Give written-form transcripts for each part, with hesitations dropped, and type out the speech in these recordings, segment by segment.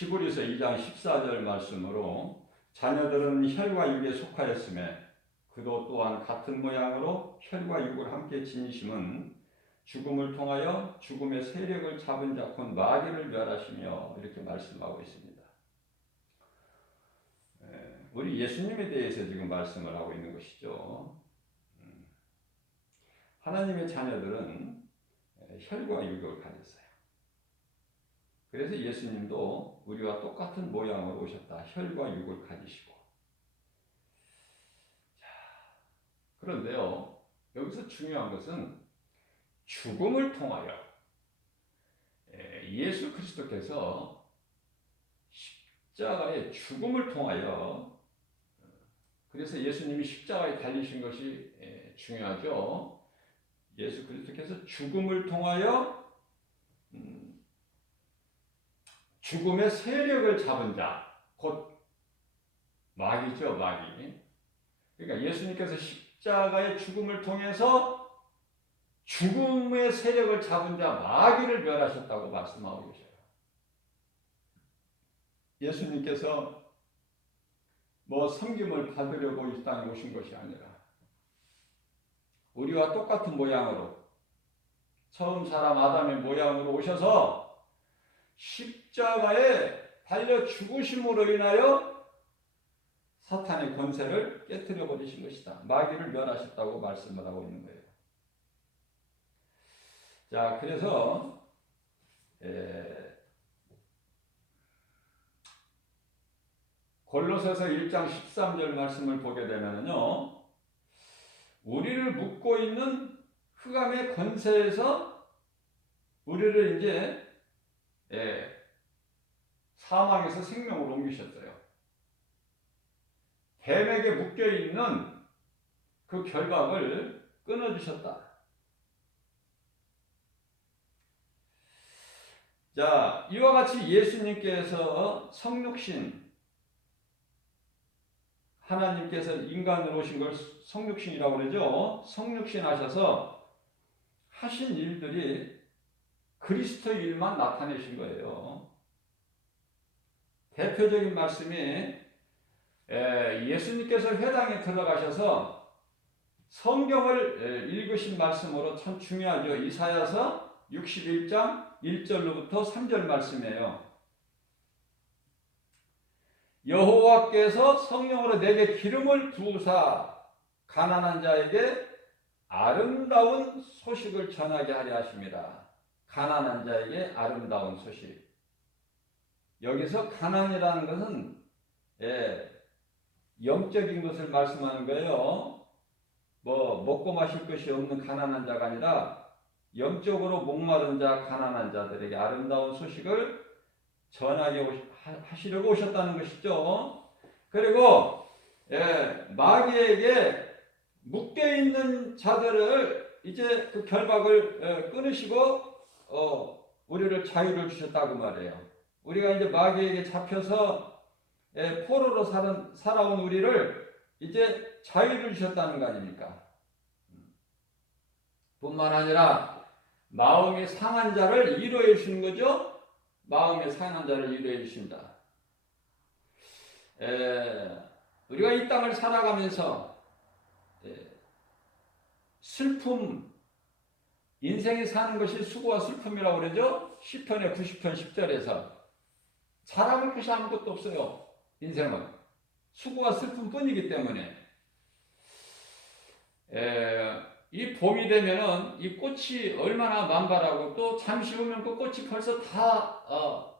히브리서 2장 14절 말씀으로 자녀들은 혈과 육에 속하였음에 그도 또한 같은 모양으로 혈과 육을 함께 지니심은 죽음을 통하여 죽음의 세력을 잡은 자 곧 마귀를 멸하시며 이렇게 말씀하고 있습니다. 우리 예수님에 대해서 지금 말씀을 하고 있는 것이죠. 하나님의 자녀들은 혈과 육을 가졌어요. 그래서 예수님도 우리와 똑같은 모양으로 오셨다. 혈과 육을 가지시고. 자, 그런데요, 여기서 중요한 것은 죽음을 통하여 예수 그리스도께서 십자가의 죽음을 통하여, 그래서 예수님이 십자가에 달리신 것이 중요하죠. 예수 그리스도께서 죽음을 통하여 죽음의 세력을 잡은 자, 곧 마귀죠, 마귀. 그러니까 예수님께서 십자가의 죽음을 통해서 죽음의 세력을 잡은 자 마귀를 멸하셨다고 말씀하고 계셔요. 예수님께서 섬김을 받으려고 이 땅에 오신 것이 아니라 우리와 똑같은 모양으로 처음 사람 아담의 모양으로 오셔서 십자가에 달려 죽으심으로 인하여 사탄의 권세를 깨뜨려 버리신 것이다. 마귀를 멸하셨다고 말씀을 하고 있는 거예요. 자, 그래서 골로새서 1장 13절 말씀을 보게 되면요, 우리를 묶고 있는 흑암의 권세에서 우리를 이제 사망에서 생명으로 옮기셨어요. 뱀에게 묶여 있는 그 결박을 끊어주셨다. 자, 이와 같이 예수님께서 성육신, 하나님께서 인간으로 오신 걸 성육신이라고 그러죠. 성육신 하셔서 하신 일들이 그리스도 일만 나타내신 거예요. 대표적인 말씀이 예수님께서 회당에 들어가셔서 성경을 읽으신 말씀으로 참 중요하죠. 이사야서 61장 1절로부터 3절 말씀이에요. 여호와께서 성령으로 내게 기름을 부으사 가난한 자에게 아름다운 소식을 전하게 하려 하십니다. 가난한 자에게 아름다운 소식. 여기서 가난이라는 것은 영적인 것을 말씀하는 거예요. 먹고 마실 것이 없는 가난한 자가 아니라 영적으로 목마른 자, 가난한 자들에게 아름다운 소식을 전하게 하시려고 오셨다는 것이죠. 그리고 마귀에게 묶여 있는 자들을 이제 그 결박을 끊으시고 우리를 자유를 주셨다고 말해요. 우리가 이제 마귀에게 잡혀서 포로로 살아온 우리를 이제 자유를 주셨다는 거 아닙니까? 뿐만 아니라 마음이 상한 자를 위로해 주시는 거죠. 마음의 상한 자를 위로해 주신다. 우리가 이 땅을 살아가면서 슬픔, 인생이 사는 것이 수고와 슬픔이라고 그러죠. 시편의 90편 10절에서 자랑할 것이 아무것도 없어요. 인생은 수고와 슬픔뿐이기 때문에 이 봄이 되면은 이 꽃이 얼마나 만발하고 또 잠시 후면 그 꽃이 벌써 다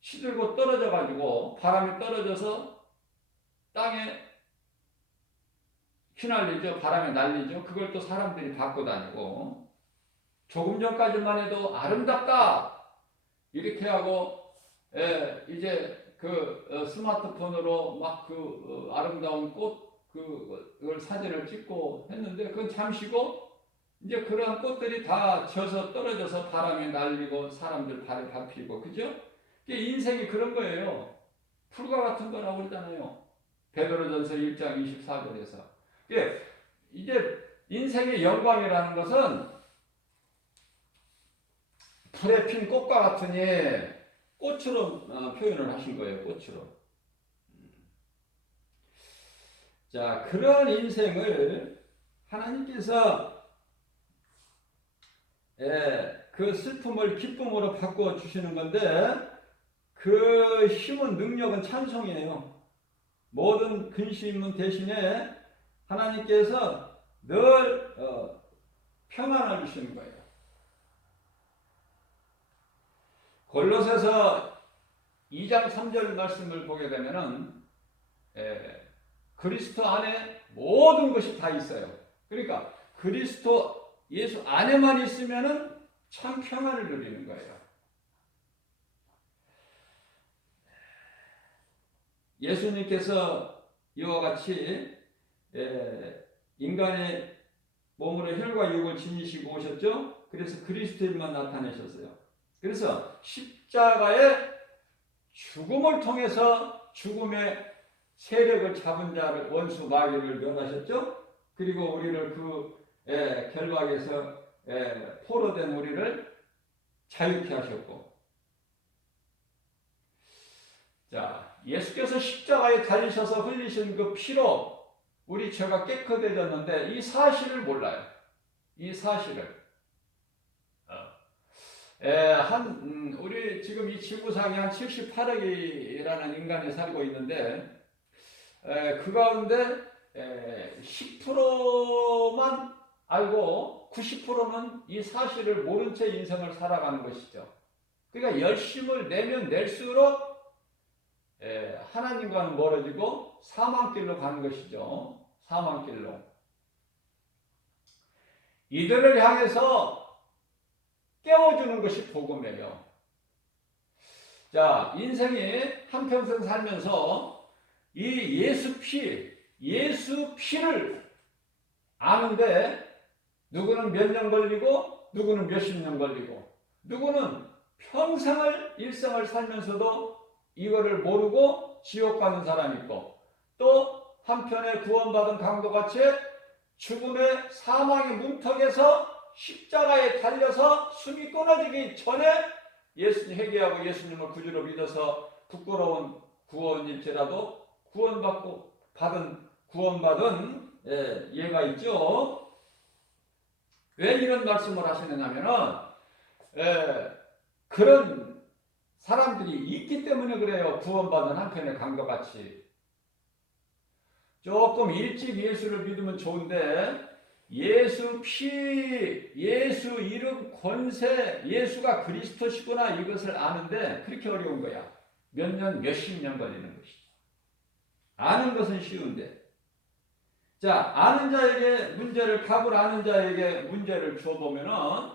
시들고 떨어져 가지고 바람이 떨어져서 땅에 휘날리죠. 바람에 날리죠. 그걸 또 사람들이 받고 다니고 조금 전까지만 해도 아름답다 이렇게 하고 이제 스마트폰으로 막 아름다운 꽃 그걸 사진을 찍고 했는데 그건 잠시고 이제 그런 꽃들이 다 져서 떨어져서 바람에 날리고 사람들 발에 밟히고 그죠? 인생이 그런 거예요. 풀과 같은 거라고 그러잖아요. 베드로전서 1장 24절에서. 이제 인생의 영광이라는 것은 풀에 핀 꽃과 같으니 꽃으로 표현을 하신 거예요. 꽃으로. 자, 그런 인생을 하나님께서 그 슬픔을 기쁨으로 바꿔 주시는 건데 그 힘은 능력은 찬송이에요. 모든 근심은 대신에 하나님께서 늘 평안을 주시는 거예요. 골로새서 2장 3절 말씀을 보게 되면은 그리스도 안에 모든 것이 다 있어요. 그러니까 그리스도 예수 안에만 있으면은 참 평안을 누리는 거예요. 예수님께서 이와 같이 인간의 몸으로 혈과 육을 지니시고 오셨죠. 그래서 그리스도인만 나타내셨어요. 그래서 십자가의 죽음을 통해서 죽음의 세력을 잡은 자를 원수 마귀를 멸하셨죠. 그리고 우리를 그 결박에서 포로된 우리를 자유케 하셨고, 자, 예수께서 십자가에 달리셔서 흘리신 그 피로 우리 죄가 깨끗해졌는데 이 사실을 몰라요. 이 사실을. 우리 지금 이 지구상에 한 78억이라는 인간이 살고 있는데 그 가운데 10%만 알고 90%는 이 사실을 모른 채 인생을 살아가는 것이죠. 그러니까 열심을 내면 낼수록 하나님과는 멀어지고 사망길로 가는 것이죠. 사망길로. 이들을 향해서 깨워주는 것이 복음이에요. 자, 인생이 한평생 살면서 이 예수 피를 아는데 누구는 몇 년 걸리고 누구는 몇십 년 걸리고 누구는 평생을 일생을 살면서도 이거를 모르고 지옥 가는 사람이 있고 또 한편에 구원받은 강도같이 죽음의 사망의 문턱에서 십자가에 달려서 숨이 끊어지기 전에 예수님 회개하고 예수님을 구주로 믿어서 부끄러운 구원일지라도 구원받은 예가 있죠. 왜 이런 말씀을 하시느냐면은 그런 사람들이 있기 때문에 그래요. 구원받은 한편의 강도같이. 조금 일찍 예수를 믿으면 좋은데 예수 피, 예수 이름 권세, 예수가 그리스도시구나 이것을 아는데 그렇게 어려운 거야. 몇 년, 몇십 년 걸리는 것이죠. 아는 것은 쉬운데. 자, 답을 아는 자에게 문제를 줘보면은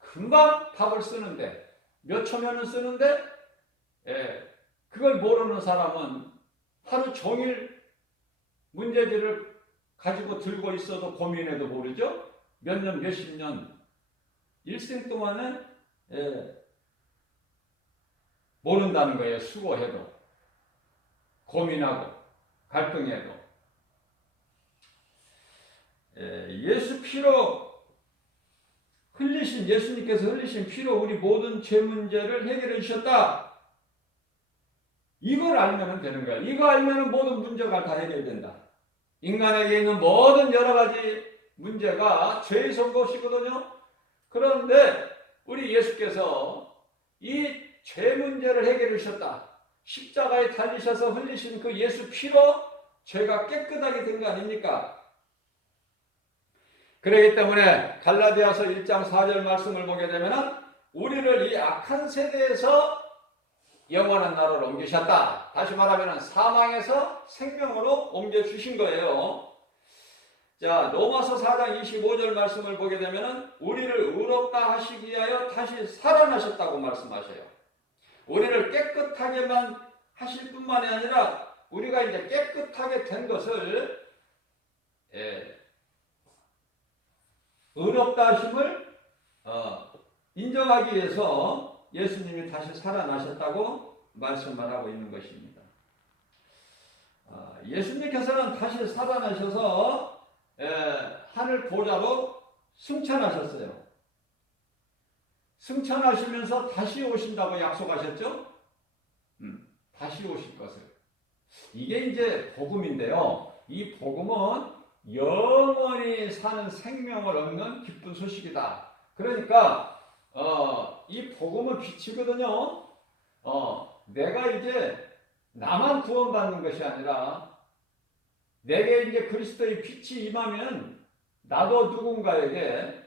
금방 답을 쓰는데, 몇 초면은 쓰는데, 그걸 모르는 사람은 하루 종일 문제들을 가지고 들고 있어도 고민해도 모르죠? 몇 년, 몇십 년, 일생 동안에 모른다는 거예요. 수고해도. 고민하고, 갈등해도. 예수 피로 예수님께서 흘리신 피로 우리 모든 죄 문제를 해결해 주셨다. 이걸 알면 되는 거야. 이거 알면 모든 문제가 다 해결된다. 인간에게 있는 모든 여러 가지 문제가 죄에서 온 것이거든요. 그런데 우리 예수께서 이 죄 문제를 해결해 주셨다. 십자가에 달리셔서 흘리신 그 예수 피로 죄가 깨끗하게 된 거 아닙니까? 그렇기 때문에 갈라디아서 1장 4절 말씀을 보게 되면 우리를 이 악한 세대에서 영원한 나라로 옮기셨다. 다시 말하면 사망에서 생명으로 옮겨주신 거예요. 자, 로마서 4장 25절 말씀을 보게 되면 우리를 의롭다 하시기 위하여 다시 살아나셨다고 말씀하셔요. 우리를 깨끗하게만 하실 뿐만이 아니라 우리가 이제 깨끗하게 된 것을 의롭다 하심을 인정하기 위해서 예수님이 다시 살아나셨다고 말씀을 하고 있는 것입니다. 예수님께서는 다시 살아나셔서 하늘 보좌로 승천하셨어요. 승천하시면서 다시 오신다고 약속하셨죠? 다시 오실 것을. 이게 이제 복음인데요. 이 복음은 영원히 사는 생명을 얻는 기쁜 소식이다. 그러니까 이 복음은 빛이거든요. 내가 이제 나만 구원받는 것이 아니라 내게 이제 그리스도의 빛이 임하면 나도 누군가에게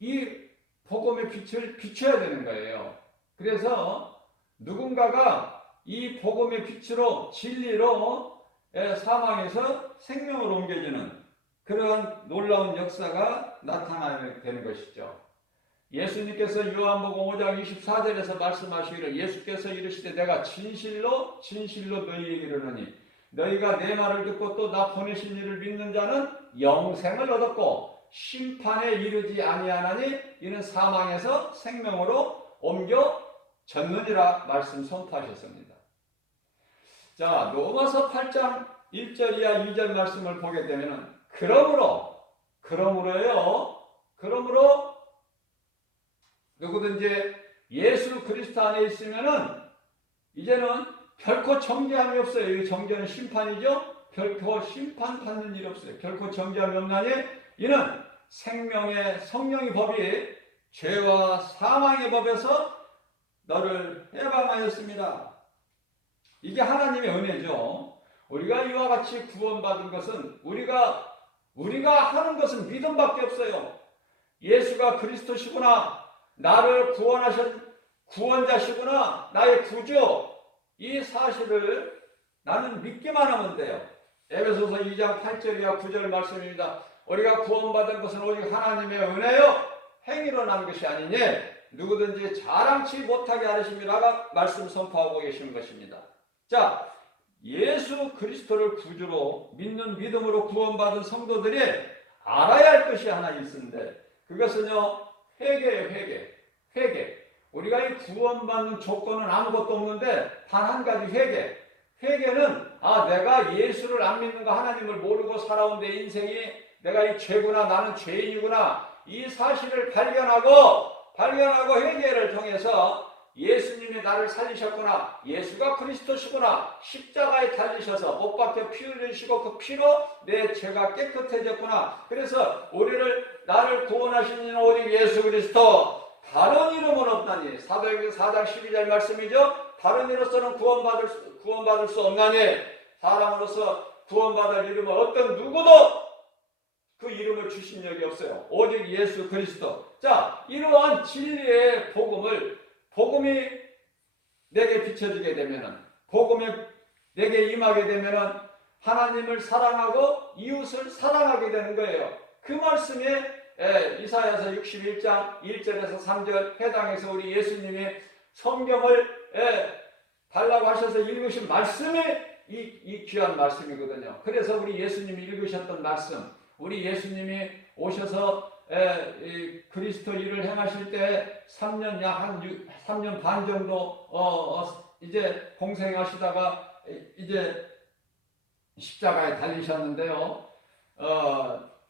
이 복음의 빛을 비춰야 되는 거예요. 그래서 누군가가 이 복음의 빛으로 진리로 사망에서 생명으로 옮겨지는 그런 놀라운 역사가 나타나야 되는 것이죠. 예수님께서 요한복음 5장 24절에서 말씀하시기를 예수께서 이르시되 내가 진실로 진실로 너희에게 이르노니 너희가 내 말을 듣고 또 나 보내신 이를 믿는 자는 영생을 얻었고 심판에 이르지 아니하나니 이는 사망에서 생명으로 옮겨졌느니라 말씀 선포하셨습니다. 자, 로마서 8장 1절이야 2절 말씀을 보게 되면 그러므로요. 그러므로 누구든지 예수 그리스도 안에 있으면은 이제는 결코 정죄함이 없어요. 이 정죄는 심판이죠. 결코 심판받는 일이 없어요. 결코 정죄함이 없나니 이는 생명의 성령의 법이 죄와 사망의 법에서 너를 해방하였습니다. 이게 하나님의 은혜죠. 우리가 이와 같이 구원받은 것은 우리가 하는 것은 믿음밖에 없어요. 예수가 그리스도시구나, 나를 구원하신 구원자시구나, 나의 구주, 이 사실을 나는 믿기만 하면 돼요. 에베소서 2장 8절이야 9절 말씀입니다. 우리가 구원받은 것은 오직 하나님의 은혜요 행위로 난 것이 아니니 누구든지 자랑치 못하게 하심이라가 말씀 선포하고 계시는 것입니다. 자, 예수 그리스도를 구주로 믿는 믿음으로 구원받은 성도들이 알아야 할 것이 하나 있는데 그것은요 회개예요. 회개. 우리가 이 구원받는 조건은 아무것도 없는데 단 한 가지 회개는 내가 예수를 안 믿는 거 하나님을 모르고 살아온 내 인생이 내가 이 죄구나 나는 죄인이구나 이 사실을 발견하고 회개를 통해서 예수님이 나를 살리셨구나 예수가 그리스도시구나 십자가에 달리셔서 못 박혀 피 흘리시고 그 피로 내 죄가 깨끗해졌구나 그래서 나를 구원하신 이는 오직 예수 그리스도 다른 이름은 없나니 사도행전 4장 12절 말씀이죠. 다른 이로서는 구원받을 수 없나니 사람으로서 구원받을 이름은 어떤 누구도 그 이름을 주신 적이 없어요. 오직 예수 그리스도. 자, 이러한 진리의 복음이 내게 비춰지게 되면은 복음이 내게 임하게 되면은 하나님을 사랑하고 이웃을 사랑하게 되는 거예요. 그 말씀에 이사야서 61장 1절에서 3절 해당해서 우리 예수님이 성경을 달라고 하셔서 읽으신 말씀이 이 귀한 말씀이거든요. 그래서 우리 예수님이 읽으셨던 말씀, 우리 예수님이 오셔서 그리스도 일을 행하실 때 3년 약 3년 반 정도 이제 공생하시다가 이제 십자가에 달리셨는데요.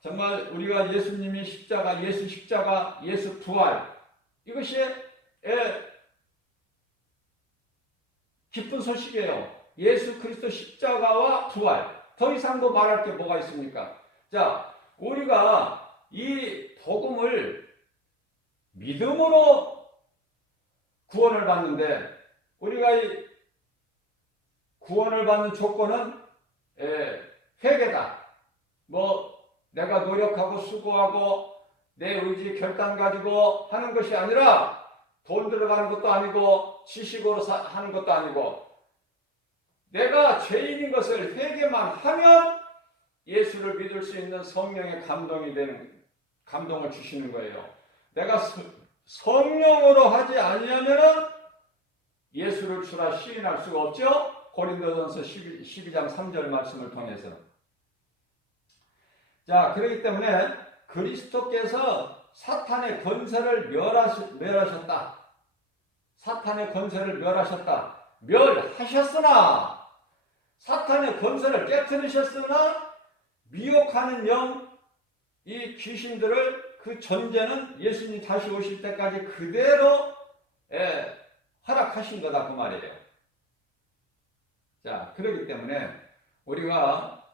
정말 우리가 예수님이 예수 십자가, 예수 부활 이것이 기쁜 소식이에요. 예수 그리스도 십자가와 부활 더 이상도 말할 게 뭐가 있습니까? 자, 우리가 이 복음을 믿음으로 구원을 받는데 우리가 이 구원을 받는 조건은 회개다. 내가 노력하고 수고하고 내 의지 결단 가지고 하는 것이 아니라 돈 들어가는 것도 아니고 지식으로 하는 것도 아니고 내가 죄인인 것을 회개만 하면 예수를 믿을 수 있는 성령의 감동을 주시는 거예요. 내가 성령으로 하지 아니하면 예수를 주라 시인할 수가 없죠. 고린도전서 12장 3절 말씀을 통해서. 자, 그렇기 때문에 그리스도께서 사탄의 권세를 멸하셨다. 사탄의 권세를 멸하셨으나 사탄의 권세를 깨뜨리셨으나 미혹하는 영, 이 귀신들을 그 존재는 예수님 다시 오실 때까지 그대로 허락하신 거다 그 말이에요. 자, 그렇기 때문에 우리가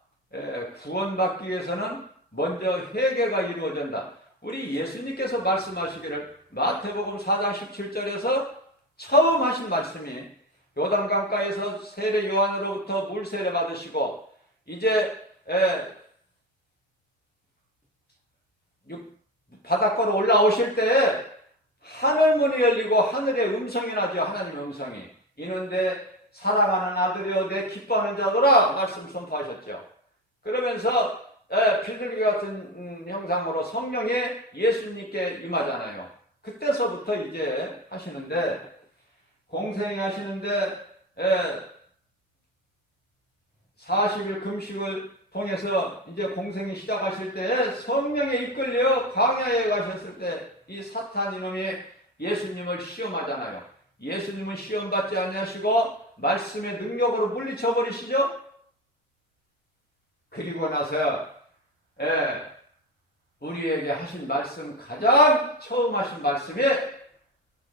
구원받기 위해서는 먼저 회개가 이루어진다. 우리 예수님께서 말씀하시기를 마태복음 4장 17절에서 처음 하신 말씀이 요단강가에서 세례 요한으로부터 물세례 받으시고 이제 바닷가로 올라오실 때 하늘문이 열리고 하늘의 음성이 나죠. 하나님의 음성이. 이는 내 사랑하는 아들이여 내 기뻐하는 자더라 말씀 선포하셨죠. 그러면서 비둘기 같은 형상으로 성령이 예수님께 임하잖아요. 그때서부터 이제 하시는데 공생이 하시는데 40일 금식을 통해서 이제 공생이 시작하실 때 성령에 이끌려 광야에 가셨을 때 이 사탄 이놈이 예수님을 시험하잖아요. 예수님은 시험받지 아니하시고 말씀의 능력으로 물리쳐 버리시죠. 그리고 나서 우리에게 하신 말씀 가장 처음 하신 말씀이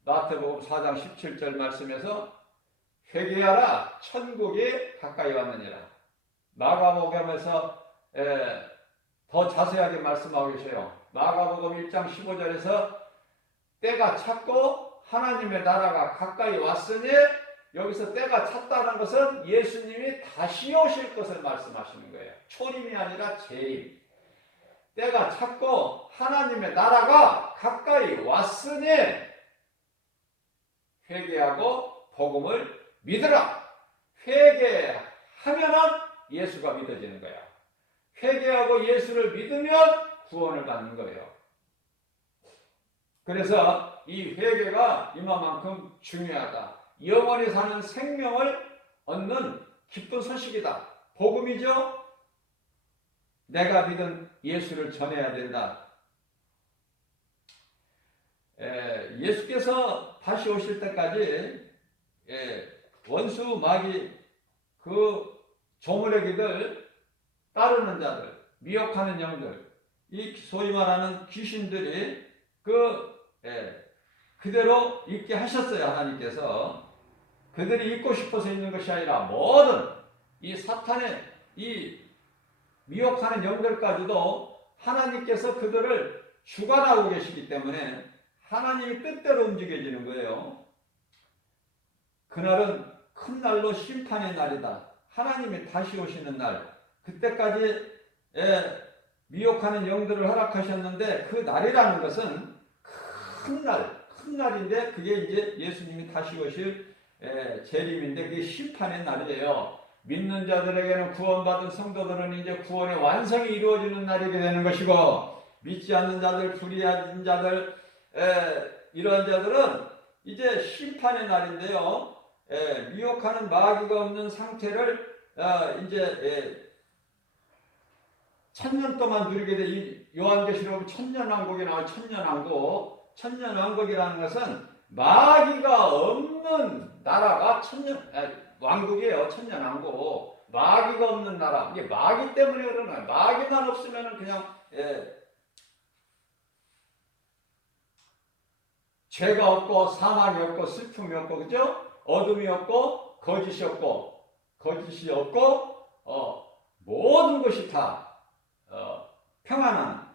마태복음 4장 17절 말씀에서 회개하라 천국이 가까이 왔느니라. 마가복음에서 더 자세하게 말씀하고 계셔요. 마가복음 1장 15절에서 때가 찼고 하나님의 나라가 가까이 왔으니 여기서 때가 찼다는 것은 예수님이 다시 오실 것을 말씀하시는 거예요. 초림이 아니라 재림. 때가 찼고 하나님의 나라가 가까이 왔으니 회개하고 복음을 믿으라. 회개하면은 예수가 믿어지는 거야. 회개하고 예수를 믿으면 구원을 받는 거예요. 그래서 이 회개가 이만큼 중요하다. 영원히 사는 생명을 얻는 기쁜 소식이다. 복음이죠. 내가 믿은 예수를 전해야 된다. 예수께서 다시 오실 때까지 원수 마귀 그 조물애기들 따르는 자들 미혹하는 영들 이 소위 말하는 귀신들이 그대로 있게 하셨어요. 하나님께서 그들이 있고 싶어서 있는 것이 아니라 모든 이 사탄의 이 미혹하는 영들까지도 하나님께서 그들을 주관하고 계시기 때문에 하나님이 뜻대로 움직여지는 거예요. 그날은 큰 날로 심판의 날이다. 하나님이 다시 오시는 날. 그때까지 미혹하는 영들을 허락하셨는데 그 날이라는 것은 큰 날인데 그게 이제 예수님이 다시 오실 재림인데 그게 심판의 날이에요. 믿는 자들에게는 구원받은 성도들은 이제 구원의 완성이 이루어지는 날이게 되는 것이고 믿지 않는 자들, 불의한 자들, 이런 자들은 이제 심판의 날인데요. 미혹하는 마귀가 없는 상태를 이제 천년 동안 누리게 돼. 이 요한계시록 천년왕국이 나와. 천년왕국이라는 것은 마귀가 없는 나라가 왕국이에요. 천년왕국. 마귀가 없는 나라. 이게 마귀 때문에 그러는 거예요. 마귀만 없으면 그냥 죄가 없고 사망이 없고 슬픔이 없고 그죠? 어둠이 없고 거짓이 없고 모든 것이 다 평안한.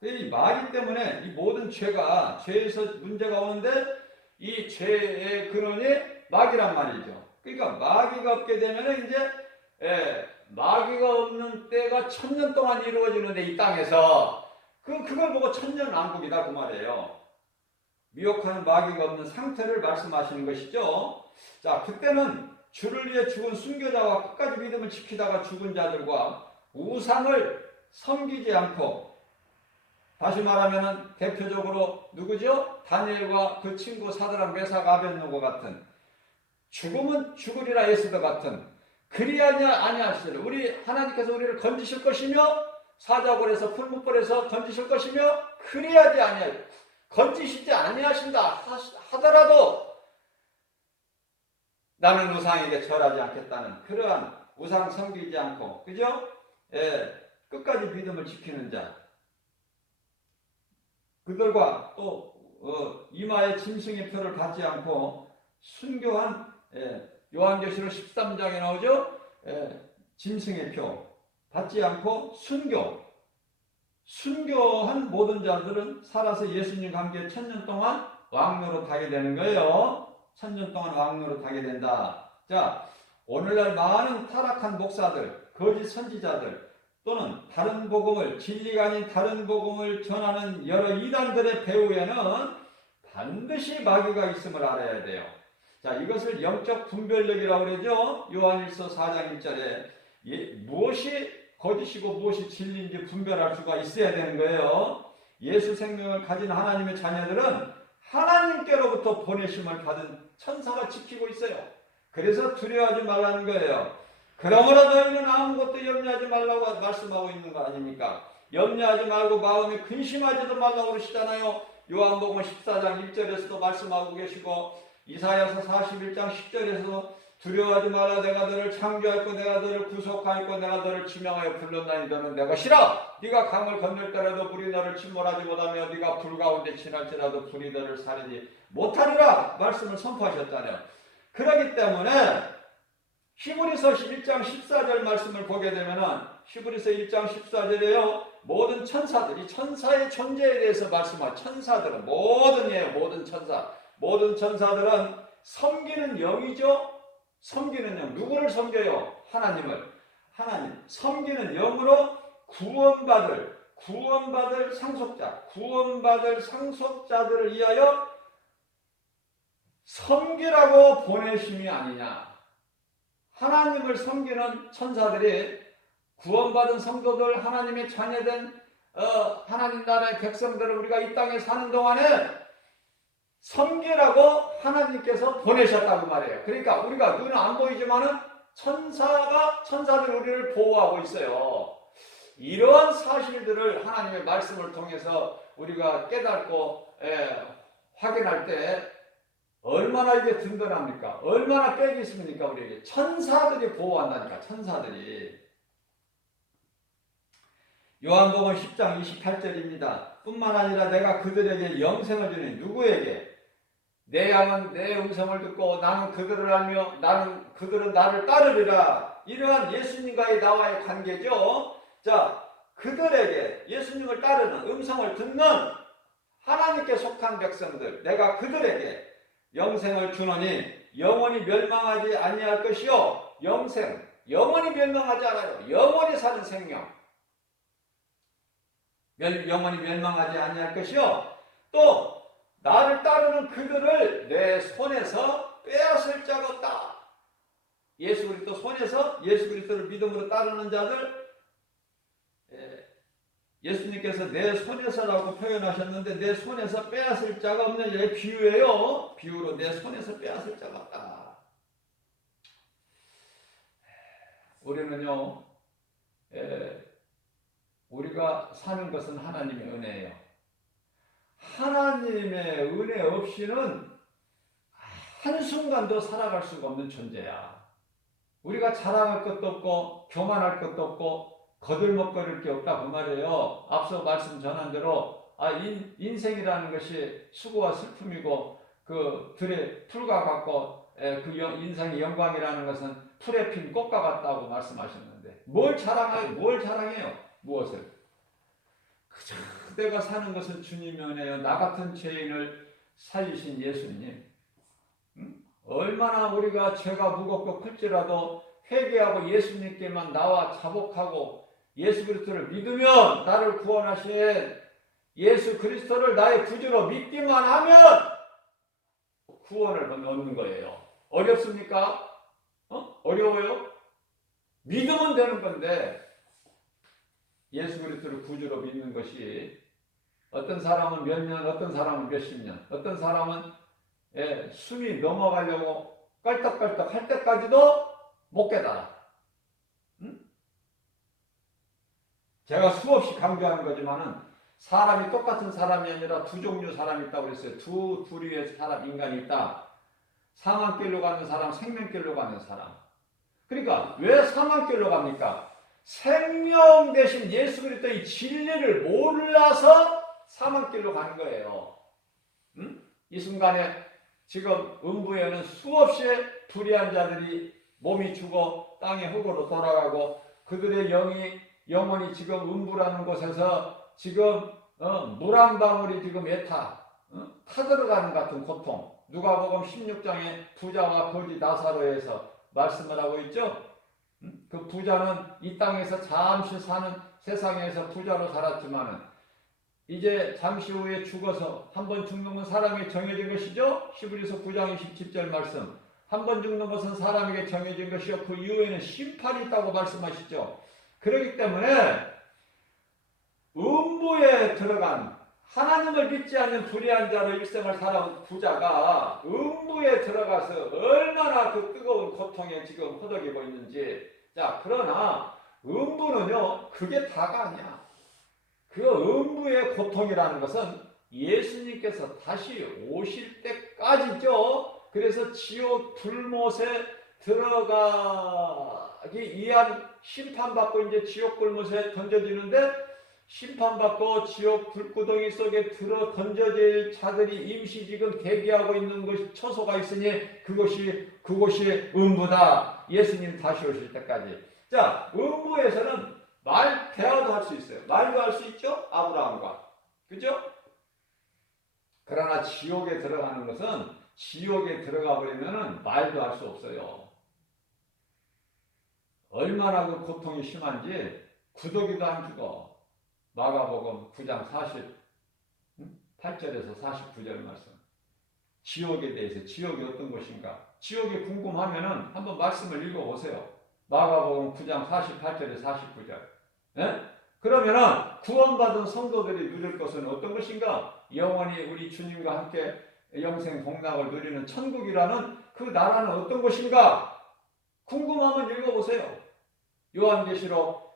이 마귀 때문에 이 모든 죄에서 문제가 오는데 이 죄의 근원이 마귀란 말이죠. 그러니까 마귀가 없게 되면 이제 마귀가 없는 때가 천년 동안 이루어지는데 이 땅에서 그걸 보고 천년왕국이다 그 말이에요. 미혹하는 마귀가 없는 상태를 말씀하시는 것이죠. 자, 그때는 주를 위해 죽은 순교자와 끝까지 믿음을 지키다가 죽은 자들과 우상을 섬기지 않고, 다시 말하면 대표적으로 누구죠? 다니엘과 그 친구 사드락 메삭 아벳느고 같은, 죽으면 죽으리라 예수도 같은, 그리하냐 아니하시리라. 우리 하나님께서 우리를 건지실 것이며 사자굴에서 풀무불에서 건지실 것이며 그리하지 아니하 건지시지 아니하신다 하더라도 나는 우상에게 절하지 않겠다는 그러한 우상 섬기지 않고, 그죠? 끝까지 믿음을 지키는 자, 그들과 또 이마에 짐승의 표를 받지 않고 순교한 요한계시록 13장에 나오죠. 짐승의 표 받지 않고 순교한 모든 자들은 살아서 예수님과 함께 1000년 동안 왕노릇 하게 되는 거예요. 1000년 동안 왕노릇 하게 된다. 자, 오늘날 많은 타락한 목사들, 거짓 선지자들 또는 다른 복음을, 진리가 아닌 다른 복음을 전하는 여러 이단들의 배후에는 반드시 마귀가 있음을 알아야 돼요. 자, 이것을 영적 분별력이라고 그러죠. 요한일서 4장 1절에 무엇이 거짓이고 무엇이 진리인지 분별할 수가 있어야 되는 거예요. 예수 생명을 가진 하나님의 자녀들은 하나님께로부터 보내심을 받은 천사가 지키고 있어요. 그래서 두려워하지 말라는 거예요. 그러므로 너희는 아무것도 염려하지 말라고 말씀하고 있는 거 아닙니까? 염려하지 말고 마음에 근심하지도 말라고 그러시잖아요. 요한복음 14장 1절에서도 말씀하고 계시고 이사야서 41장 10절에서 두려워하지 말라 내가 너를 창조하였고 내가 너를 구속하였고 내가 너를 지명하여 불렀나니 너는 내 것이라. 네가 강을 건널 때라도 불이 너를 침몰하지 못하며 네가 불 가운데 지날지라도 불이 너를 사르지 못하리라 말씀을 선포하셨잖아요. 그렇기 때문에 히브리서 1장 14절 말씀을 보게 되면은 히브리서 1장 14절에요. 모든 천사들이 천사의 존재에 대해서 말씀하죠. 천사들은 모든 천사. 모든 천사들은 섬기는 영이죠. 섬기는 영. 누구를 섬겨요? 하나님을. 하나님. 섬기는 영으로 구원받을 상속자, 구원받을 상속자들을 위하여 섬기라고 보내심이 아니냐. 하나님을 섬기는 천사들이 구원받은 성도들, 하나님의 자녀된 하나님 나라의 백성들을 우리가 이 땅에 사는 동안에 섬기라고 하나님께서 보내셨다고 말해요. 그러니까 우리가 눈은 안 보이지만은 천사들 우리를 보호하고 있어요. 이러한 사실들을 하나님의 말씀을 통해서 우리가 깨닫고 확인할 때 얼마나 이게 든든합니까? 얼마나 빽이 있습니까? 우리에게 천사들이 보호한다니까. 천사들이. 요한복음 10장 28절입니다. 뿐만 아니라 내가 그들에게 영생을 주니 누구에게? 내 양은 내 음성을 듣고 나는 그들을 알며 그들은 나를 따르리라. 이러한 예수님과의 나와의 관계죠. 자, 그들에게 예수님을 따르는 음성을 듣는 하나님께 속한 백성들, 내가 그들에게 영생을 주노니 영원히 멸망하지 아니할 것이요. 영원히 멸망하지 않아요. 영원히 사는 생명. 영원히 멸망하지 아니할 것이요. 또 나를 따르는 그들을 내 손에서 빼앗을 자가 없다. 예수 그리스도 손에서 예수 그리스도를 믿음으로 따르는 자들, 예수님께서 내 손에서라고 표현하셨는데 내 손에서 빼앗을 자가 없는 게 비유예요. 비유로 내 손에서 빼앗을 자가 없다. 우리는요, 우리가 사는 것은 하나님의 은혜예요. 하나님의 은혜 없이는 한순간도 살아갈 수가 없는 존재야. 우리가 자랑할 것도 없고 교만할 것도 없고 거들먹거릴 게 없다 그 말이에요. 앞서 말씀 전한 대로 인생이라는 것이 수고와 슬픔이고 그 들의 풀과 같고 그 인생의 영광이라는 것은 풀에 핀 꽃과 같다고 말씀하셨는데 뭘 자랑해요? 무엇을? 그저 내가 사는 것은 주님의 은혜요. 나 같은 죄인을 살리신 예수님. 얼마나 우리가 죄가 무겁고 클지라도 회개하고 예수님께만 나와 자복하고 예수 그리스도를 믿으면 나를 구원하신 예수 그리스도를 나의 구주로 믿기만 하면 구원을 얻는 거예요. 어렵습니까? 어려워요? 믿으면 되는 건데 예수 그리스도를 구주로 믿는 것이 어떤 사람은 몇 년, 어떤 사람은 몇십 년, 어떤 사람은 숨이 넘어가려고 깔떡깔떡 할 때까지도 못 깨달아. 제가 수없이 강조하는 거지만은 사람이 똑같은 사람이 아니라 두 종류 사람이 있다고 그랬어요. 두 부류의 사람, 인간이 있다. 사망길로 가는 사람, 생명길로 가는 사람. 그러니까 왜 사망길로 갑니까? 생명 대신 예수 그리스도의 진리를 몰라서 사망길로 가는 거예요. 이 순간에 지금 음부에는 수없이 불의한 자들이 몸이 죽어 땅의 흙으로 돌아가고 그들의 영혼이 지금 음부라는 곳에서 지금 물 한 방울이 지금 타들어가는 같은 고통. 누가복음 16장에 부자와 거지 나사로에서 말씀을 하고 있죠. 그 부자는 이 땅에서 잠시 사는 세상에서 부자로 살았지만은 이제 잠시 후에 죽어서 한 번 죽는 건 사람에게 정해진 것이죠. 히브리서 9장 27절 말씀. 한 번 죽는 것은 사람에게 정해진 것이요 그 이후에는 심판이 있다고 말씀하시죠. 그렇기 때문에 음부에 들어간 하나님을 믿지 않는 불의한 자로 일생을 살아온 부자가 음부에 들어가서 얼마나 그 뜨거운 고통에 지금 허덕이고 있는지. 자, 그러나 음부는요, 그게 다가 아니야. 그 음부의 고통이라는 것은 예수님께서 다시 오실 때까지죠. 그래서 지옥 불못에 들어가기 위한 심판받고 이제 지옥 불못에 던져지는데 심판받고 지옥 불구덩이 속에 들어 던져질 자들이 임시 지금 대기하고 있는 것이 처소가 있으니 그곳이 음부다. 예수님 다시 오실 때까지. 자, 음부에서는 대화도 할 수 있어요. 말도 할 수 있죠? 아브라함과. 그죠? 그러나 지옥에 들어가는 것은 지옥에 들어가 버리면은 말도 할 수 없어요. 얼마나 그 고통이 심한지 구더기도 안 죽어. 마가복음 9장 48절에서 49절 말씀. 지옥에 대해서 지옥이 어떤 것인가? 지옥이 궁금하면은 한번 말씀을 읽어보세요. 마가복음 9장 48절에서 49절. 예? 그러면은 구원받은 성도들이 누릴 것은 어떤 것인가? 영원히 우리 주님과 함께 영생 복락을 누리는 천국이라는 그 나라는 어떤 것인가? 궁금하면 읽어보세요. 요한계시록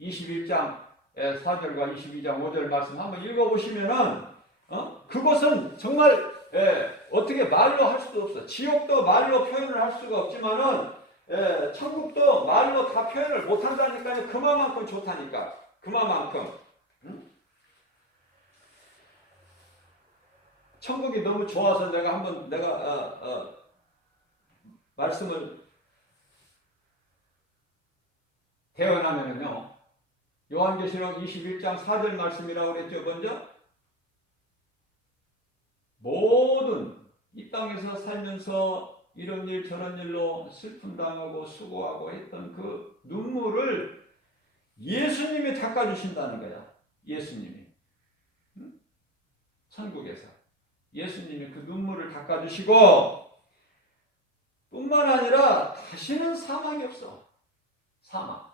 21장 4절과 22장 5절 말씀 한번 읽어보시면은 그것은 정말 어떻게 말로 할 수도 없어. 지옥도 말로 표현을 할 수가 없지만은 천국도 말로 다 표현을 못한다니까요. 그만큼 좋다니까. 그만큼. 천국이 너무 좋아서 내가 말씀을 대언하면은요. 요한계시록 21장 4절 말씀이라고 그랬죠. 먼저 모든 이 땅에서 살면서 이런 일 저런 일로 슬픔 당하고 수고하고 했던 그 눈물을 예수님이 닦아주신다는 거야. 예수님이. 천국에서 예수님이 그 눈물을 닦아주시고 뿐만 아니라 다시는 사망이 없어. 사망.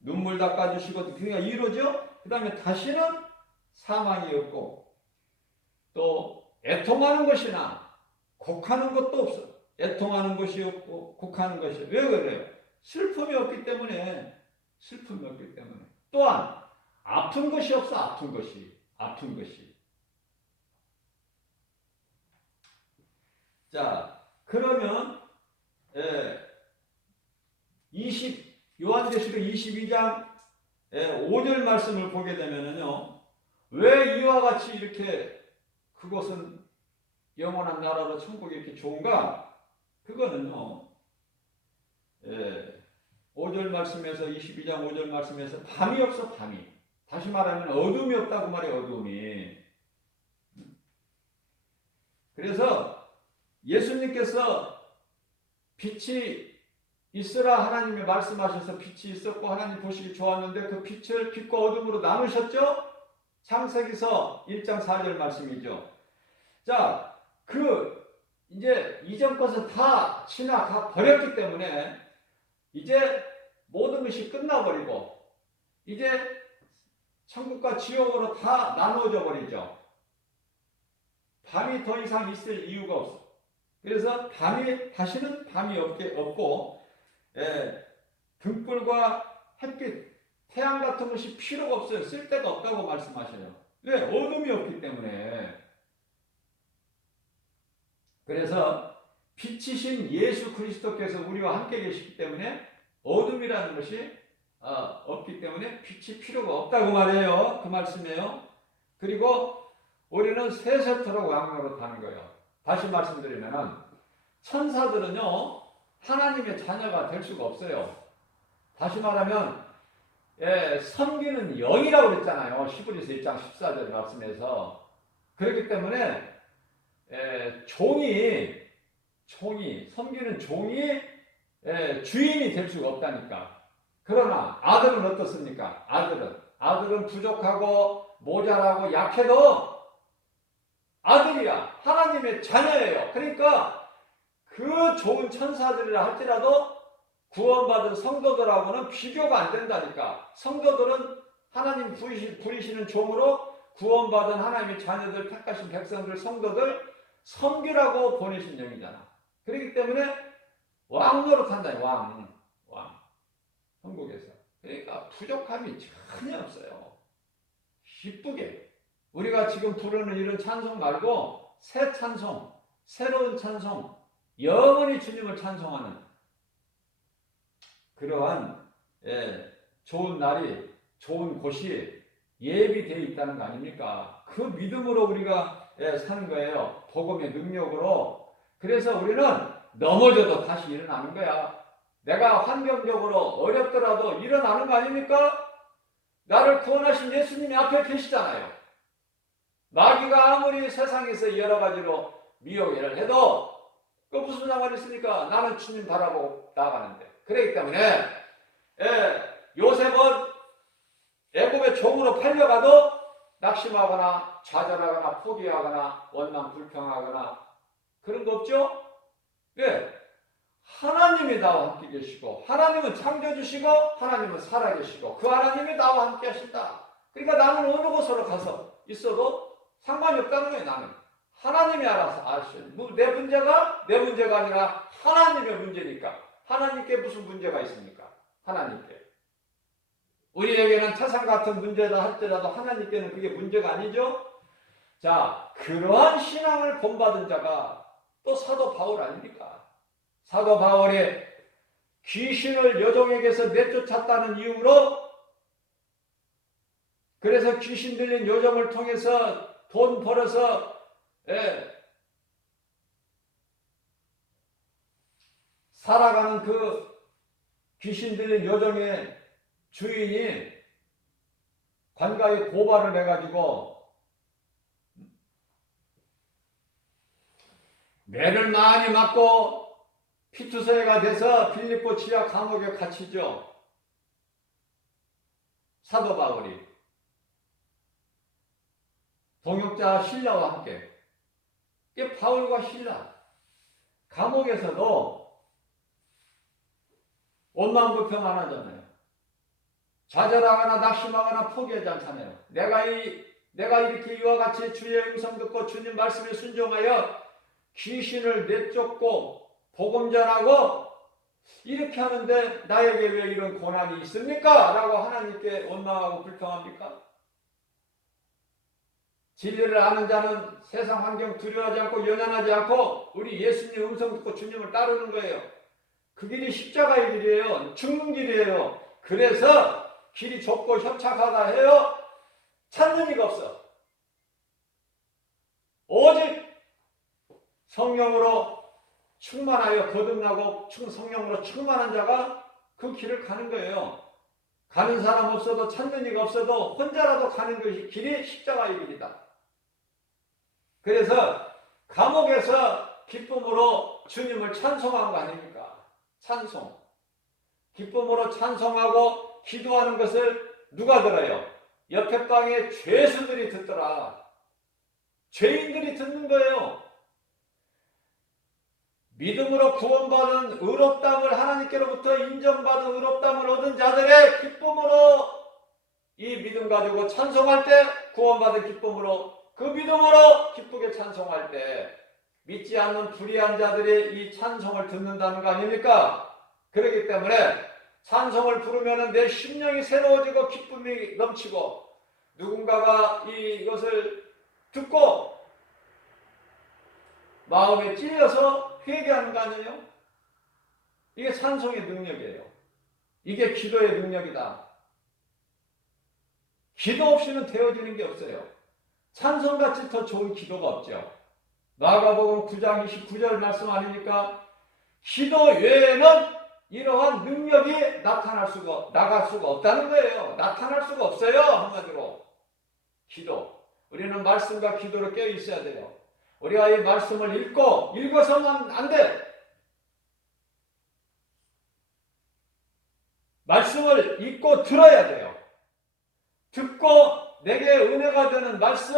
눈물 닦아주시고 그게 이루어져. 그 다음에 다시는 사망이 없고 또 애통하는 것이나 곡하는 것도 없어. 애통하는 것이 없고 곡하는 것이. 왜 그래요? 슬픔이 없기 때문에. 슬픔이 없기 때문에. 또한 아픈 것이 없어. 아픈 것이. 자, 그러면 요한계시록 22장 5절 말씀을 보게 되면은요. 왜 이와 같이 이렇게 그것은 영원한 나라로 천국이 이렇게 좋은가? 그거는요. 5절 말씀에서 22장 5절 말씀에서 밤이 없어. 밤이. 다시 말하면 어둠이 없다고 말해. 어둠이. 그래서 예수님께서 빛이 있으라 하나님이 말씀하셔서 빛이 있었고 하나님 보시기 좋았는데 그 빛을 빛과 어둠으로 나누셨죠? 창세기서 1장 4절 말씀이죠. 자, 이제 이전 것은 다 지나가 버렸기 때문에 이제 모든 것이 끝나버리고 이제 천국과 지옥으로 다 나누어져 버리죠. 밤이 더 이상 있을 이유가 없어. 그래서 다시는 밤이 없고 등불과 햇빛, 태양 같은 것이 필요가 없어요. 쓸데가 없다고 말씀하셔요. 왜? 어둠이 없기 때문에. 그래서 빛이신 예수 그리스도께서 우리와 함께 계시기 때문에 어둠이라는 것이 없기 때문에 빛이 필요가 없다고 말해요. 그 말씀이에요. 그리고 우리는 세세토록 왕노릇 하는 거예요. 다시 말씀드리면은 천사들은요 하나님의 자녀가 될 수가 없어요. 다시 말하면 섬기는 영이라고 그랬잖아요. 히브리서 1장 14절 말씀에서. 그렇기 때문에 섬기는 종이 주인이 될 수가 없다니까. 그러나 아들은 어떻습니까? 아들은 부족하고 모자라고 약해도 아들이야. 하나님의 자녀예요. 그러니까 그 좋은 천사들이라 할지라도 구원받은 성도들하고는 비교가 안 된다니까. 성도들은 하나님 부리시는 종으로 구원받은 하나님의 자녀들, 택하신 백성들, 성도들 섬기라고 보내신 영이잖아. 그렇기 때문에 왕노릇한다. 왕. 한국에서. 그러니까 부족함이 전혀 없어요. 기쁘게. 우리가 지금 부르는 이런 찬송 말고 새 찬송, 새로운 찬송, 영원히 주님을 찬송하는 그러한 좋은 날이, 좋은 곳이 예비되어 있다는 거 아닙니까? 그 믿음으로 우리가 사는 거예요. 복음의 능력으로. 그래서 우리는 넘어져도 다시 일어나는 거야. 내가 환경적으로 어렵더라도 일어나는 거 아닙니까? 나를 구원하신 예수님이 앞에 계시잖아요. 마귀가 아무리 세상에서 여러 가지로 미혹을 해도 그 무슨 상관이 있습니까? 나는 주님 바라보고 나가는데. 그렇기 때문에 요셉은 애굽의 종으로 팔려가도 낙심하거나 좌절하거나 포기하거나 원망 불평하거나 그런 거 없죠? 네. 하나님이 나와 함께 계시고 하나님은 창조주시고 하나님은 살아계시고 그 하나님이 나와 함께 하신다. 그러니까 나는 어느 곳으로 가서 있어도 상관이 없다는 거예요. 나는 하나님이 알아서 아시죠. 내 문제가 내 문제가 아니라 하나님의 문제니까. 하나님께 무슨 문제가 있습니까? 하나님께. 우리에게는 태산 같은 문제다 할지라도 하나님께는 그게 문제가 아니죠. 자, 그러한 신앙을 본받은 자가 또 사도 바울 아닙니까? 사도 바울이 귀신을 여종에게서 내쫓았다는 이유로, 그래서 귀신 들린 여종을 통해서 돈 벌어서 살아가는 그 귀신 들린 여종의 주인이 관가에 고발을 해가지고 매를 많이 맞고 피투성이가 돼서 빌립보 지하 감옥에 갇히죠. 사도 바울이 동역자 신라와 함께. 이게 바울과 신라. 감옥에서도 원망불평 안 하잖아요. 좌절하거나 낙심하거나 포기하지 않잖아요. 내가 이렇게 이와 같이 주의 음성 듣고 주님 말씀에 순종하여 귀신을 내쫓고 복음 전하고 이렇게 하는데 나에게 왜 이런 고난이 있습니까? 라고 하나님께 원망하고 불평합니까? 진리를 아는 자는 세상 환경 두려워하지 않고 연연하지 않고 우리 예수님 음성 듣고 주님을 따르는 거예요. 그 길이 십자가의 길이에요. 죽는 길이에요. 그래서 길이 좁고 협착하다 해요. 찾는 이가 없어. 오직 성령으로 충만하여 거듭나고 성령으로 충만한 자가 그 길을 가는 거예요. 가는 사람 없어도 찾는 이가 없어도 혼자라도 가는 것이 길이 십자가의 길이다. 그래서 감옥에서 기쁨으로 주님을 찬송한 거 아닙니까? 찬송. 기쁨으로 찬송하고 기도하는 것을 누가 들어요? 옆에 방에 죄수들이 듣더라. 죄인들이 듣는 거예요. 믿음으로 구원받은 의롭다함을 하나님께로부터 인정받은 의롭다함을 얻은 자들의 기쁨으로 이 믿음 가지고 찬송할 때 구원받은 기쁨으로 그 믿음으로 기쁘게 찬송할 때 믿지 않는 불의한 자들이 이 찬송을 듣는다는 거 아닙니까? 그렇기 때문에 찬송을 부르면 내 심령이 새로워지고 기쁨이 넘치고 누군가가 이것을 듣고 마음에 찔려서 회개하는 거 아니에요? 이게 찬송의 능력이에요. 이게 기도의 능력이다. 기도 없이는 되어지는 게 없어요. 찬송같이 더 좋은 기도가 없죠. 마가복음 9장 29절 말씀 아닙니까? 기도 외에는 이러한 능력이 나갈 수가 없다는 거예요. 나타날 수가 없어요. 한마디로. 기도. 우리는 말씀과 기도로 깨어 있어야 돼요. 우리가 이 말씀을 읽어서만 안 돼. 말씀을 읽고 들어야 돼요. 듣고 내게 은혜가 되는 말씀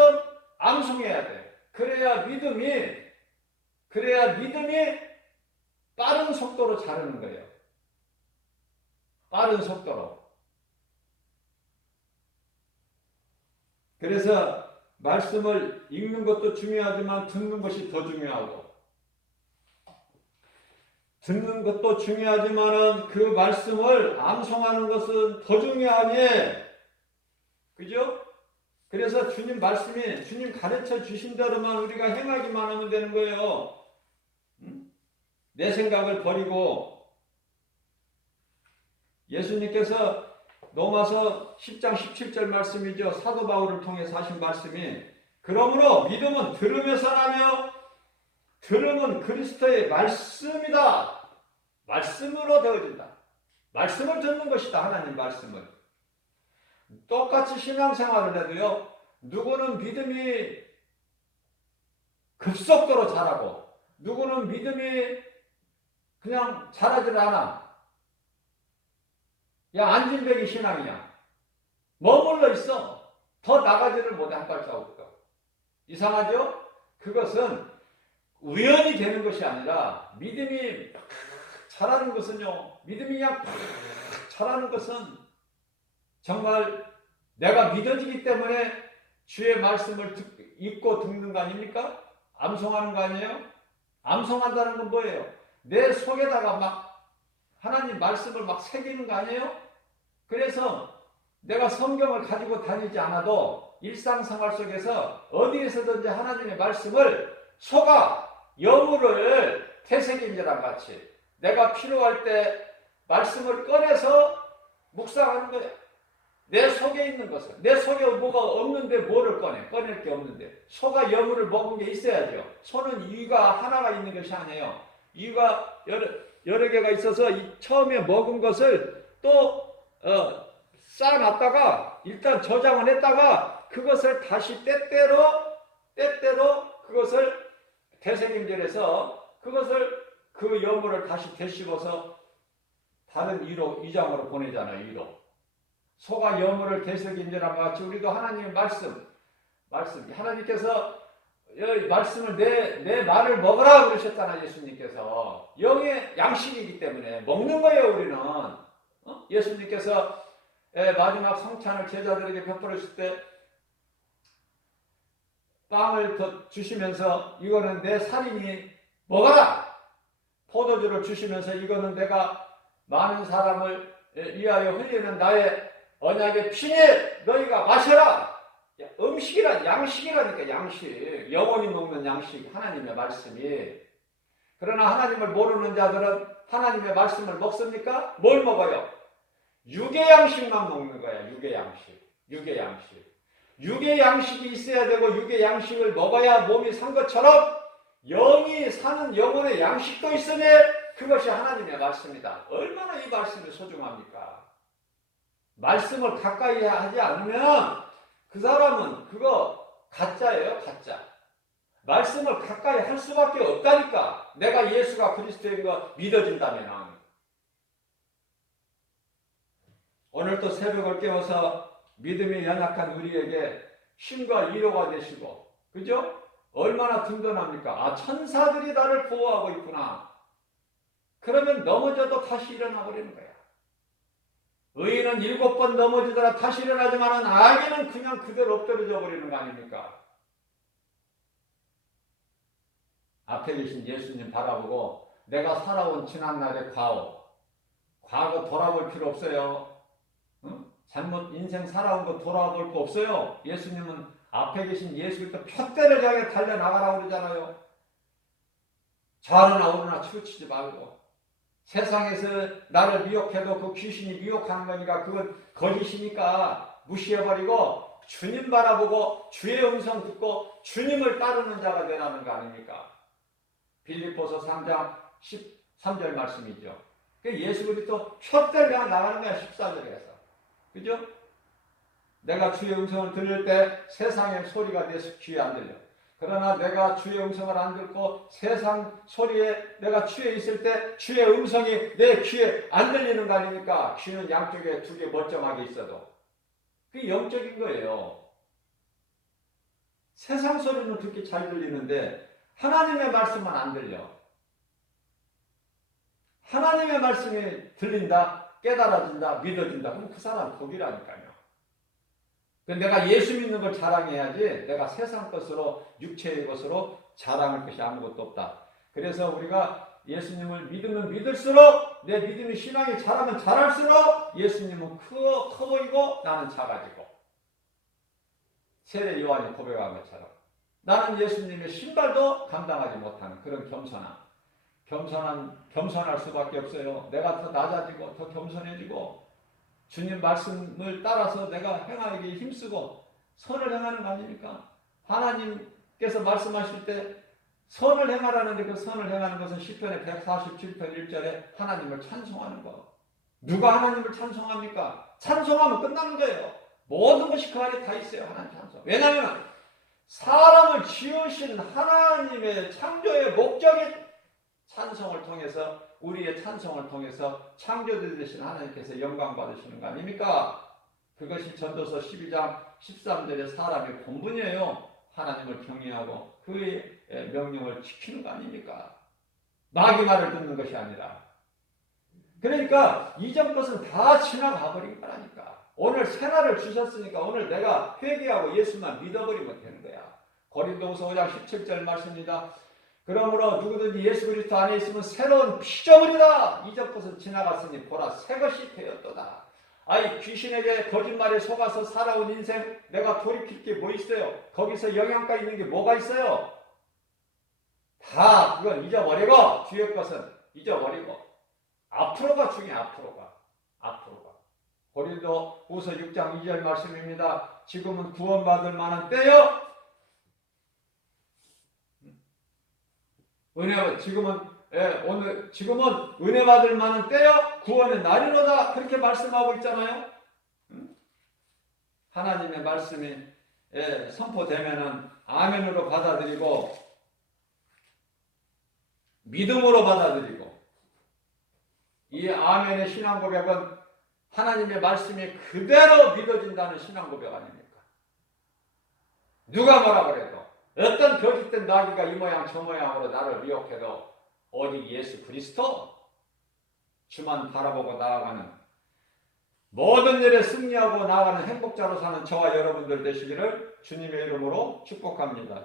암송해야 돼. 그래야 믿음이 빠른 속도로 자르는 거예요. 빠른 속도로. 그래서 말씀을 읽는 것도 중요하지만 듣는 것이 더 중요하고, 듣는 것도 중요하지만 그 말씀을 암송하는 것은 더 중요하니, 그죠? 그래서 주님 말씀이 주님 가르쳐 주신 대로만 우리가 행하기만 하면 되는 거예요. 내 생각을 버리고. 예수님께서 로마서 10장 17절 말씀이죠. 사도 바울을 통해서 하신 말씀이, 그러므로 믿음은 들으면서 나며 들음은 그리스도의 말씀이다. 말씀으로 되어진다. 말씀을 듣는 것이다. 하나님 말씀을. 똑같이 신앙생활을 해도요, 누구는 믿음이 급속도로 자라고 누구는 믿음이 그냥 자라질 않아. 야, 안진뱅이 신앙이야. 머물러 있어. 더 나가지를 못해, 한 발자국도. 이상하죠? 그것은 우연이 되는 것이 아니라 믿음이 자라는 것은요, 믿음이 그냥 자라는 것은 정말 내가 믿어지기 때문에 주의 말씀을 읽고 듣는 거 아닙니까? 암송하는 거 아니에요? 암송한다는 건 뭐예요? 내 속에다가 막 하나님 말씀을 막 새기는 거 아니에요? 그래서 내가 성경을 가지고 다니지 않아도 일상생활 속에서 어디에서든지 하나님의 말씀을 속아 여물을 되새김질랑 같이 내가 필요할 때 말씀을 꺼내서 묵상하는 거예요. 내 속에 있는 것을. 내 속에 뭐가 없는데 뭐를 꺼낼 게 없는데. 소가 여물을 먹은 게 있어야죠. 소는 이가 하나가 있는 것이 아니에요. 이가 여러 개가 있어서 처음에 먹은 것을 또 쌓아놨다가 일단 저장을 했다가 그것을 다시 때때로 그것을 되새김질해서 그것을 그 여물을 다시 되씹어서 다른 위장으로 보내잖아요. 위로. 소가 여물을 되새김질한 것 같이 우리도 하나님의 말씀 하나님께서 말씀을 내 말을 먹으라 그러셨잖아요. 예수님께서 영의 양식이기 때문에 먹는 거예요. 우리는 예수님께서 마지막 성찬을 제자들에게 베풀었을 때 빵을 더 주시면서 이거는 내 살이니 먹어라. 포도주를 주시면서 이거는 내가 많은 사람을 위하여 흘리는 나의 언약의 피니 너희가 마셔라. 음식이란 양식이라니까. 양식. 영원히 먹는 양식. 하나님의 말씀이. 그러나 하나님을 모르는 자들은 하나님의 말씀을 먹습니까? 뭘 먹어요? 육의 양식만 먹는 거야. 육의 양식. 육의 양식이 있어야 되고 육의 양식을 먹어야 몸이 산 것처럼 영이 사는 영혼의 양식도 있으니 그것이 하나님의 말씀이다. 얼마나 이 말씀이 소중합니까? 말씀을 가까이 하지 않으면 그 사람은 그거 가짜예요. 가짜. 말씀을 가까이 할 수밖에 없다니까. 내가 예수가 그리스도인 거 믿어진다면. 오늘도 새벽을 깨워서 믿음이 연약한 우리에게 힘과 위로가 되시고, 그죠? 얼마나 든든합니까? 천사들이 나를 보호하고 있구나. 그러면 넘어져도 다시 일어나 버리는 거야. 의인은 7번 넘어지더라 다시 일어나지만 악인은 그냥 그대로 엎드려져 버리는 거 아닙니까? 앞에 계신 예수님 바라보고 내가 살아온 지난날의 과거 돌아볼 필요 없어요. 잘못 인생 살아온 거 돌아볼 거 없어요. 예수님은 앞에 계신 예수 그리스도 푯대를 향해 달려나가라고 그러잖아요. 좌우나 우르나 치우치지 말고. 세상에서 나를 미혹해도 그 귀신이 미혹하는 거니까 그건 거짓이니까 무시해버리고 주님 바라보고 주의 음성 듣고 주님을 따르는 자가 되라는 거 아닙니까? 빌립보서 3장 13절 말씀이죠. 예수 그리스도 푯대를 향해 나가는 거야. 14절에서. 그죠? 내가 주의 음성을 들을 때 세상의 소리가 내 귀에 안 들려. 그러나 내가 주의 음성을 안 듣고 세상 소리에 내가 취해 있을 때 주의 음성이 내 귀에 안 들리는 거 아닙니까? 귀는 양쪽에 두 개 멀쩡하게 있어도. 그게 영적인 거예요. 세상 소리는 그렇게 잘 들리는데 하나님의 말씀은 안 들려. 하나님의 말씀이 들린다, 깨달아진다, 믿어진다. 그럼 그 사람 복이라니까요. 내가 예수 믿는 걸 자랑해야지 내가 세상 것으로 육체의 것으로 자랑할 것이 아무것도 없다. 그래서 우리가 예수님을 믿으면 믿을수록 내 믿음의 신앙이 자라면 자랄수록 예수님은 커 보이고 나는 작아지고 세례 요한이 고백한 것처럼 나는 예수님의 신발도 감당하지 못하는 그런 겸손할 수밖에 없어요. 내가 더 낮아지고 더 겸손해지고 주님 말씀을 따라서 내가 행하기 힘쓰고 선을 행하는 거 아닙니까? 하나님께서 말씀하실 때 선을 행하라는데 그 선을 행하는 것은 시편의 147편 1절에 하나님을 찬송하는 거. 누가 하나님을 찬송합니까? 찬송하면 끝나는 거예요. 모든 것이 그 안에 다 있어요. 하나님 찬송. 왜냐하면 사람을 지으신 하나님의 창조의 목적인 찬송을 통해서 우리의 찬송을 통해서 창조주 되신 하나님께서 영광 받으시는 거 아닙니까? 그것이 전도서 12장 13절의 사람의 본분이에요. 하나님을 경외하고 그의 명령을 지키는 거 아닙니까? 마귀 말을 듣는 것이 아니라. 그러니까 이전 것은 다 지나가 버린 거라니까. 오늘 새날을 주셨으니까 오늘 내가 회개하고 예수만 믿어버리면 되는 거야. 고린도후서 5장 17절 말씀입니다. 그러므로 누구든지 예수 그리스도 안에 있으면 새로운 피조물이다. 이전 것은 지나갔으니 보라 새 것이 되었도다. 아이 귀신에게 거짓말에 속아서 살아온 인생 내가 돌이킬 게 뭐 있어요? 거기서 영양가 있는 게 뭐가 있어요? 다 그건 잊어버리고 뒤의 것은 잊어버리고 앞으로가 중요해. 앞으로가 고린도후서 6장 2절 말씀입니다. 지금은 구원받을 만한 때요. 지금은 은혜 받을 만한 때요. 구원의 날이로다. 그렇게 말씀하고 있잖아요. 하나님의 말씀이 선포되면은 아멘으로 받아들이고 믿음으로 받아들이고 이 아멘의 신앙 고백은 하나님의 말씀이 그대로 믿어진다는 신앙 고백 아닙니까? 누가 뭐라 그래도 어떤 거짓된 나귀가 이 모양 저 모양으로 나를 미혹해도 오직 예수 그리스도 주만 바라보고 나아가는 모든 일에 승리하고 나아가는 행복자로 사는 저와 여러분들 되시기를 주님의 이름으로 축복합니다.